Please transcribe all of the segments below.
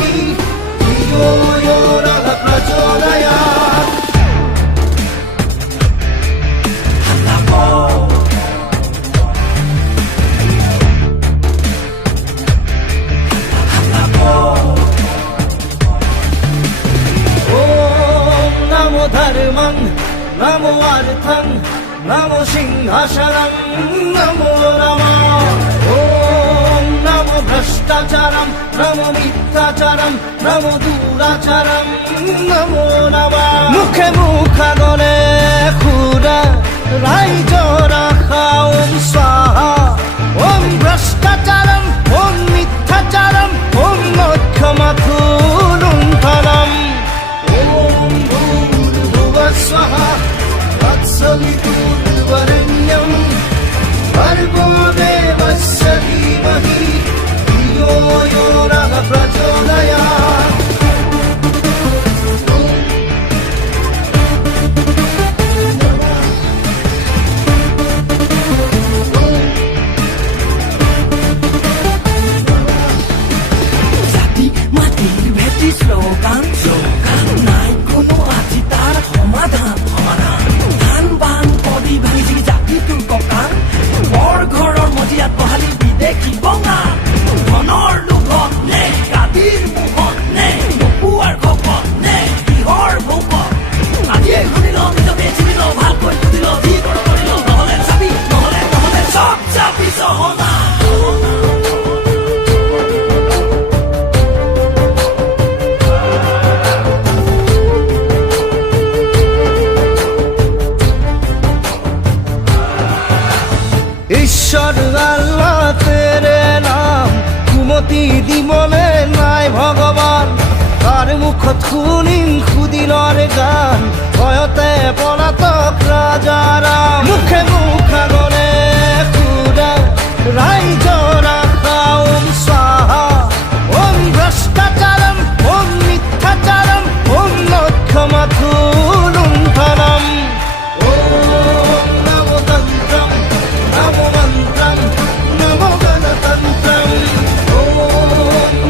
धीमहि धियो यो नः प्रचोदयात् धर्मं नमो अर्थं नमो सिंहासनं नमो नमः ॐ नमो भ्रष्टाचारं नमो मिथ्याचारं नमो दुराचारं नमो नमः मुखे मुखागले खुरा राइजरा खाओं स्वाहा ॐ भ्रष्टाचारं ॐ मिथ्याचारं ॐ मोक्षमथुलुण्ठनम् स्वाहा तत्सवितुर्वरेण्यं भर्गो देवस्य धीमहि धियो यो नः प्रचोदयात् জাতি মাটিৰ ভেটি শ্লোগান নাই কোনো আজি তাৰ সমাধান ধান বান পদি ভাঙি জাতিটোৰ কঁকাল বৰ ঘৰৰ মজিয়াত বহালি বিদেশী বঙা ধনৰ লোভত নে গাদীৰ মোহত নে নপুৱাৰ খপত নে কিহৰ ভোকত আজিয়ে শুনিল নিজকে চিনিল ভালকৈ বুজিল যি কৰিল নহলে চাবি নহলে চব চাবি চহনা ঈশ্বৰ আল্লাহ তেৰে নাম কুমতি দিবলে নাই ভগবান তাৰ মুখত শুনিম সুদিনৰ গান ভয়তে পলাতক ৰাজাৰাম মুখে মুখাগলে খুৰা ৰাইজৰা খাওম স্বাহা ওম ভ্ৰষ্টাচাৰম ওম মিথ্যাচাৰম ওম লক্ষ্যমাথুলুণ্ঠনম ওম নমো তন্ত্ৰম नमो मन्त्रं नमो गणतन्त्रं ॐ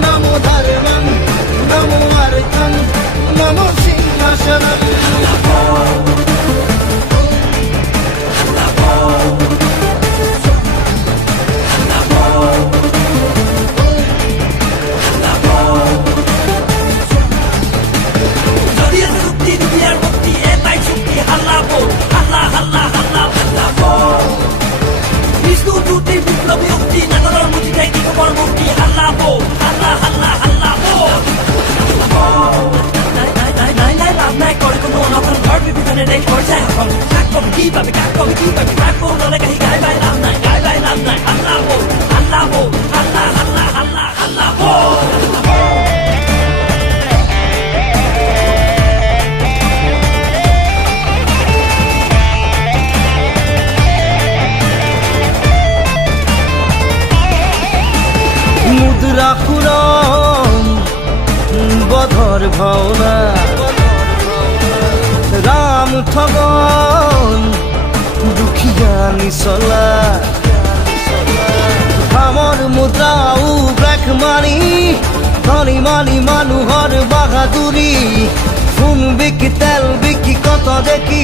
नमो धर्मं नमो अर्थं नमो सिंहासनं মুদ্রা খুরম বধর ভাওনা রাম ঠগন দুখিয়া নিচলা আমার মুদ্রাও ব্লেক মানি ধনী মানি মানুহৰ বাহাদুৰি সোণ বিকি তেল বিকি কত দেখি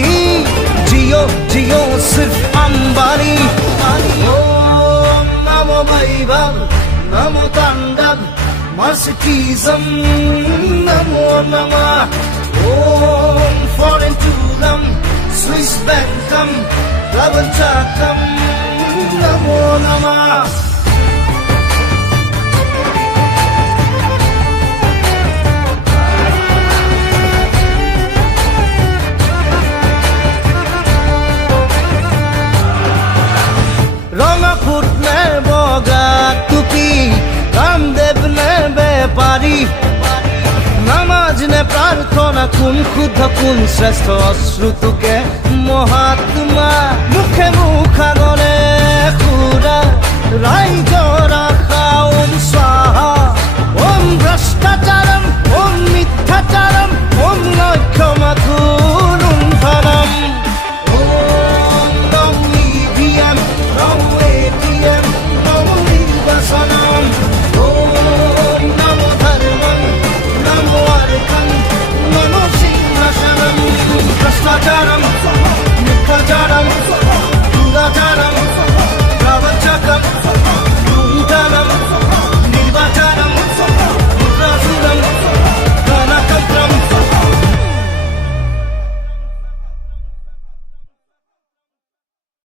জিঅ জিঅ সিर्फ আম্বানি ওম নমো বৈভৱ नमो तांडव मर्सिडीजम नमो नमः ओम फॉरेन टूरम स्विस बैंकम प्रवंचकम नमो नमः रंगा फुटने बगा टुपी रामदेव ने बेपारी नामाज ने प्रार्थना कुन खुद कुन श्रेष्ठ अश्रुतुके महात्मा मुखे मुखागले खुरा राइजर